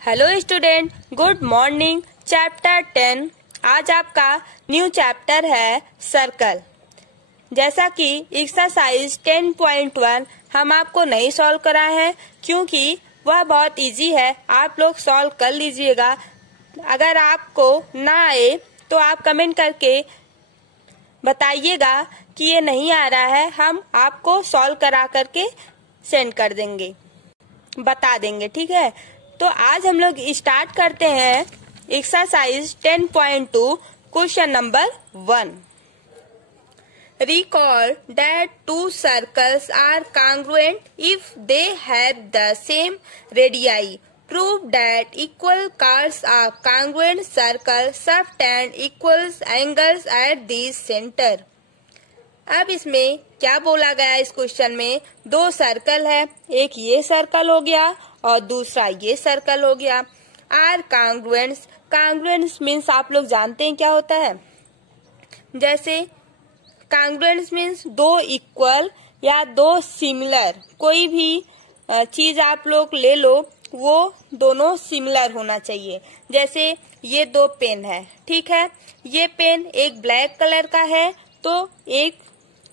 Hello student, good morning. Chapter 10 आज आपका new chapter है सर्कल। जैसा कि एक्सरसाइज 10.1 हम आपको नहीं सॉल्व कराए हैं क्योंकि वह बहुत इजी है, आप लोग सॉल्व कर लीजिएगा। अगर आपको ना आए तो आप कमेंट करके बताइएगा कि ये नहीं आ रहा है, हम आपको सॉल्व करा करके सेंड कर देंगे, बता देंगे, ठीक है। तो आज हम लोग स्टार्ट करते हैं exercise 10.2 question number 1। Recall that two circles are congruent if they have the same radii. Prove that equal chords are congruent circle subtend equals angles at the center. अब इसमें क्या बोला गया इस क्वेश्चन में, दो सर्कल है, एक ये सर्कल हो गया और दूसरा ये सर्कल हो गया। आर कांग्रुएंट्स, कांग्रुएंट्स मीन्स आप लोग जानते हैं क्या होता है। जैसे कांग्रुएंट्स मीन्स दो इक्वल या दो सिमिलर, कोई भी चीज आप लोग ले लो वो दोनों सिमिलर होना चाहिए। जैसे ये दो पेन है, ठीक है, ये पेन एक ब्लैक कलर का है तो एक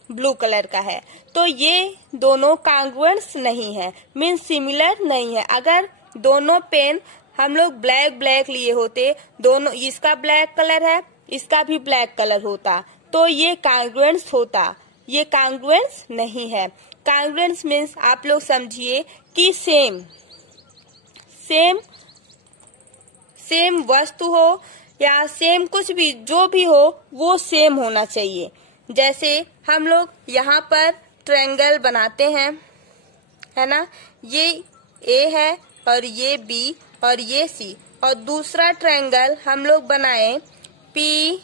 ब्लू कलर का है, तो ये दोनों कांग्रुएंट्स नहीं है, मीन्स सिमिलर नहीं है। अगर दोनों पेन हम लोग ब्लैक ब्लैक लिए होते, दोनों इसका ब्लैक कलर है इसका भी ब्लैक कलर होता तो ये कांग्रुएंट्स होता, ये कांग्रुएंट्स नहीं है। कांग्रुएंट्स मीन्स आप लोग समझिए कि सेम वस्तु हो या सेम कुछ भी जो भी हो वो सेम होना चाहिए। जैसे हम लोग यहाँ पर ट्रायंगल बनाते हैं, है ना, ये ए है और ये बी और ये सी, और दूसरा ट्रायंगल हम लोग बनाए पी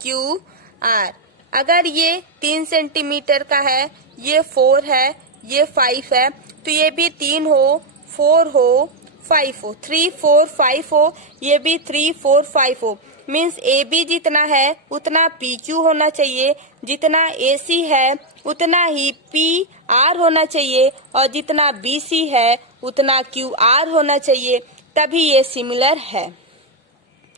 क्यू आर। अगर ये 3 सेंटीमीटर का है, ये 4 है, ये 5 है, तो ये भी 3 हो, 4 हो, 5 हो, 3 4 5 हो, ये भी 3 4 5 हो। मीन्स ए बी जितना है उतना पी क्यू होना चाहिए, जितना ए सी है उतना ही पी आर होना चाहिए, और जितना बी सी है उतना क्यू आर होना चाहिए, तभी ये सिमिलर है,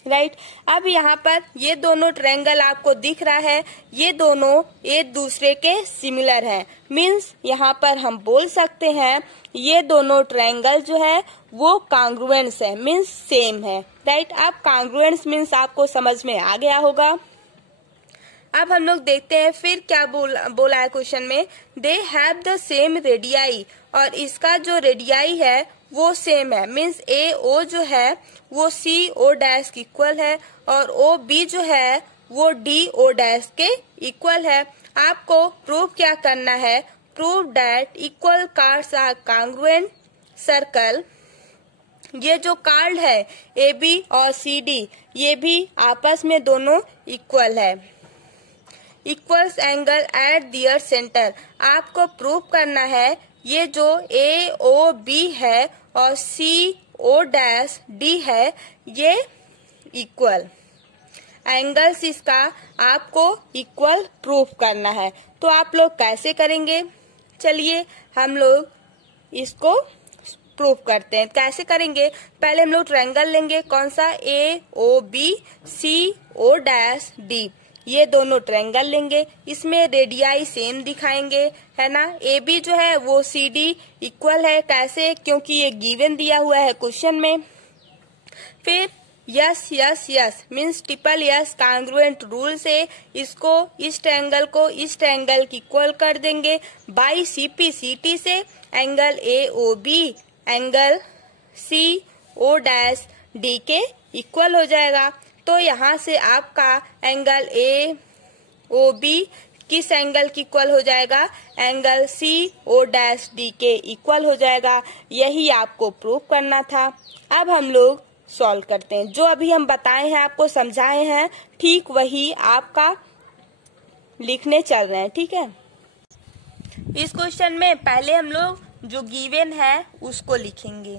राइट। अब यहाँ पर ये दोनों ट्रायंगल आपको दिख रहा है, ये दोनों एक दूसरे के सिमिलर हैं, मीन्स यहाँ पर हम बोल सकते हैं ये दोनों ट्रायंगल जो है वो कांग्रुएंट्स है, मीन्स सेम है, राइट। अब कांग्रुएंट्स मीन्स आपको समझ में आ गया होगा। अब हम लोग देखते हैं फिर क्या बोला है क्वेश्चन में, they have the same radii, और इसका जो रेडियाई है वो सेम है, मीन्स ए ओ जो है वो सी ओ डैश के इक्वल है और ओ बी जो है वो डी ओ डैश के इक्वल है। आपको प्रूव क्या करना है, prove that equal chords are congruent circle. ये जो कार्ड है ए बी और सी डी ये भी आपस में दोनों इक्वल है। Equals angle at their centre, आपको प्रूव करना है ये जो ए ओ बी है और सी ओ डैश डी है ये इक्वल एंगल्स, इसका आपको इक्वल प्रूफ करना है। तो आप लोग कैसे करेंगे, चलिए हम लोग इसको प्रूफ करते हैं। कैसे करेंगे, पहले हम लोग ट्रायंगल लेंगे, कौन सा, A O B C O dash D, ये दोनों ट्रायंगल लेंगे, इसमें रेडियाई सेम दिखाएंगे, है ना। ए बी जो है वो सी डी इक्वल है, कैसे, क्योंकि ये गिवन दिया हुआ है क्वेश्चन में। फिर yes yes yes means triple yes congruent rule से इसको इस ट्रायंगल को इस ट्रायंगल की इक्वल कर देंगे। By C P C T से angle A O B angle C O dash D के इक्वल हो जाएगा। तो यहाँ से आपका एंगल ए ओ बी किस एंगल की इक्वल हो जाएगा, angle C O dash D के इक्वल हो जाएगा। यही आपको प्रूव करना था। अब हम लोग सॉल्व करते हैं, जो अभी हम बताए हैं आपको समझाए हैं ठीक वही आपका लिखने चल रहे हैं, ठीक है। इस क्वेश्चन में पहले हम लोग जो गिवन है उसको लिखेंगे,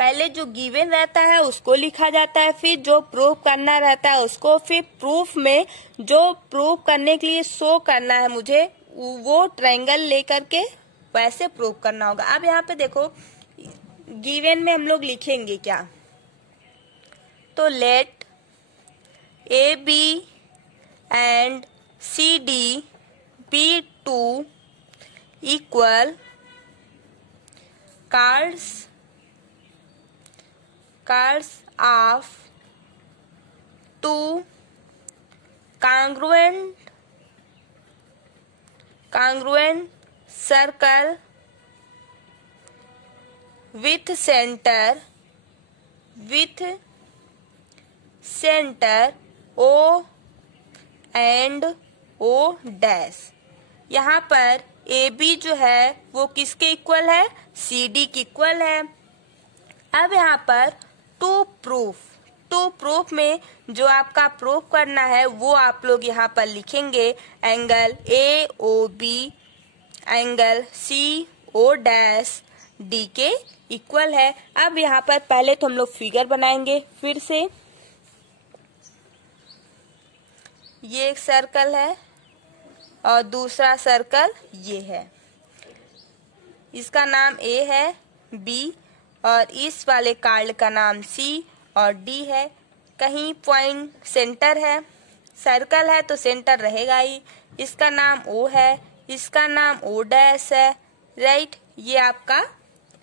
पहले जो गिवन रहता है उसको लिखा जाता है, फिर जो प्रूफ करना रहता है उसको, फिर प्रूफ में जो प्रूफ करने के लिए शो करना है मुझे वो ट्रायंगल लेकर के वैसे प्रूफ करना होगा। अब यहाँ पे देखो गिवन में हम लोग लिखेंगे क्या, तो let A B and C D B to equal cards of two congruent circle with center O and O dash। यहाँ पर ए बी जो है वो किसके इक्वल है, सी डी के इक्वल है। अब यहाँ पर टू प्रूफ में जो आपका प्रूफ करना है वो आप लोग यहाँ पर लिखेंगे angle A O B angle C O dash D के इक्वल है। अब यहाँ पर पहले तो हम लोग फिगर बनाएंगे फिर से। ये एक सर्कल है और दूसरा सर्कल ये है, इसका नाम ए है, बी और इस वाले कार्ड का नाम सी और डी है। कहीं पॉइंट सेंटर है, सर्कल है तो सेंटर रहेगा ही। इसका नाम ओ है, इसका नाम ओ डैश है, राइट। ये आपका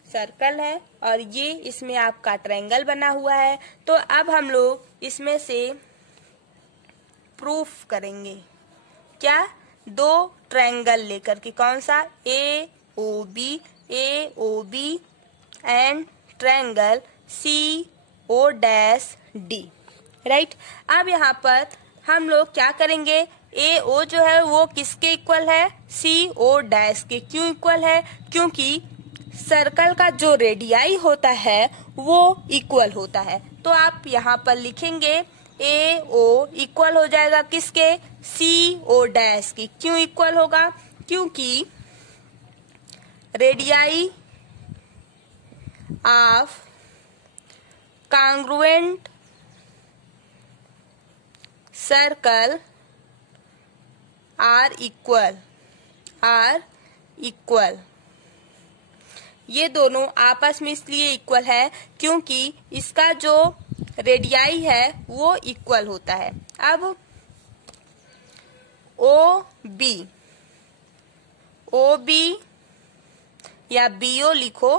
सर्कल है और ये इसमें आपका ट्रायंगल बना हुआ है। तो अब हम लोग इसमें से प्रूफ करेंगे क्या, दो ट्रायंगल लेकर के। कौन सा, A O B and triangle C O dash D, right. अब यहाँ पर हम लोग क्या करेंगे, ए ओ जो है वो किसके इक्वल है, सी ओ डैश के। क्यों इक्वल है, क्योंकि सर्कल का जो रेडियाई होता है वो इक्वल होता है। तो आप यहाँ पर लिखेंगे ए ओ इक्वल हो जाएगा किसके, सी ओ डैश की। क्यों इक्वल होगा, क्योंकि radii of congruent circle are equal। ये दोनों आपस में इसलिए इक्वल है क्योंकि इसका जो रेडियाई है वो इक्वल होता है। अब ओ बी या बी ओ लिखो,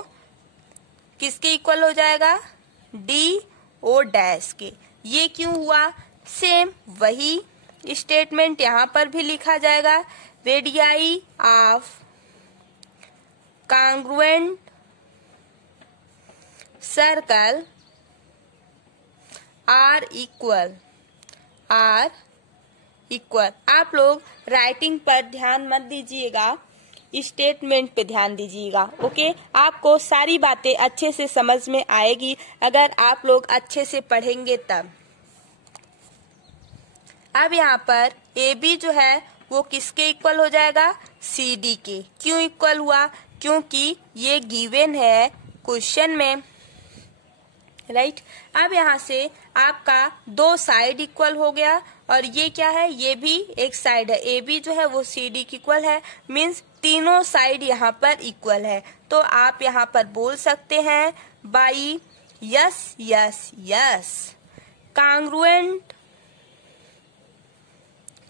किसके इक्वल हो जाएगा, डी ओ डैश के। ये क्यों हुआ, सेम वही स्टेटमेंट यहाँ पर भी लिखा जाएगा। Radii of congruent circle are equal. आप लोग राइटिंग पर ध्यान मत दीजिएगा, स्टेटमेंट पे ध्यान दीजिएगा, ओके। आपको सारी बातें अच्छे से समझ में आएगी अगर आप लोग अच्छे से पढ़ेंगे तब। अब यहाँ पर ए बी जो है वो किसके इक्वल हो जाएगा, सी डी के। क्यों इक्वल हुआ, क्योंकि ये गिवन है क्वेश्चन में, राइट। अब यहाँ से आपका दो साइड इक्वल हो गया और ये क्या है, ये भी एक साइड है। ए बी जो है वो सी डी की इक्वल है, मीन्स तीनों साइड यहाँ पर इक्वल है। तो आप यहाँ पर बोल सकते हैं बाई यस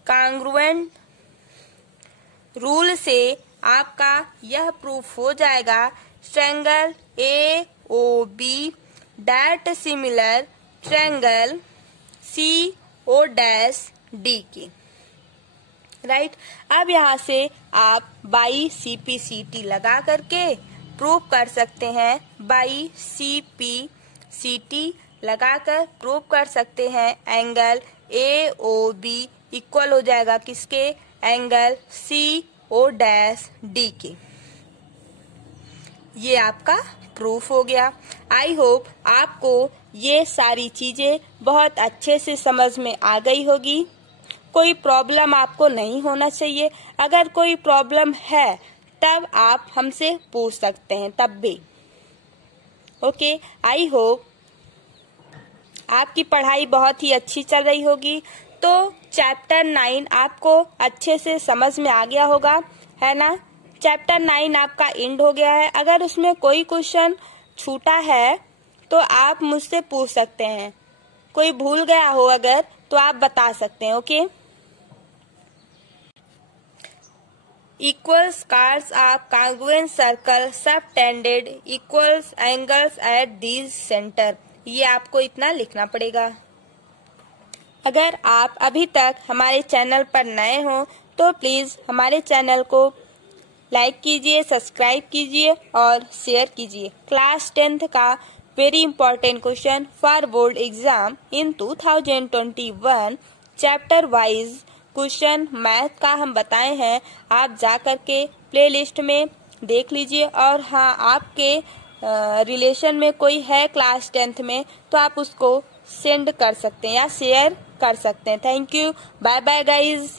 कॉन्ग्रुएंट रूल से आपका यह प्रूफ हो जाएगा, triangle A O B that similar triangle C O dash D की, राइट। अब यहाँ से आप by C P C T लगा करके प्रूफ कर सकते हैं, by C P C T लगाकर प्रूफ कर सकते हैं angle A O B equal हो जाएगा किसके, angle C O dash D के। ये आपका प्रूफ हो गया। आई होप आपको ये सारी चीजें बहुत अच्छे से समझ में आ गई होगी। कोई प्रॉब्लम आपको नहीं होना चाहिए। अगर कोई प्रॉब्लम है तब आप हमसे पूछ सकते हैं, तब भी, ओके। आई होप आपकी पढ़ाई बहुत ही अच्छी चल रही होगी। तो चैप्टर 9 आपको अच्छे से समझ में आ गया होगा, है ना। चैप्टर 9 आपका एंड हो गया है। अगर उसमें कोई क्वेश्चन छूटा है तो आप मुझसे पूछ सकते हैं। कोई भूल गया हो अगर तो आप बता सकते हैं। Okay. Equal scars are congruent circle subtended equals angles at these center। ये आपको इतना लिखना पड़ेगा। अगर आप अभी तक हमारे चैनल पर नए हो तो प्लीज हमारे चैनल को लाइक कीजिए, सब्सक्राइब कीजिए और शेयर कीजिए। क्लास 10th का very important question for board exam in 2021 chapter wise question math का हम बताए हैं। आप जा करके प्लेलिस्ट में देख लीजिए और हाँ, आपके रिलेशन में कोई है क्लास 10th में तो आप उसको सेंड कर सकते हैं या शेयर कर सकते हैं। Thank you, bye bye guys.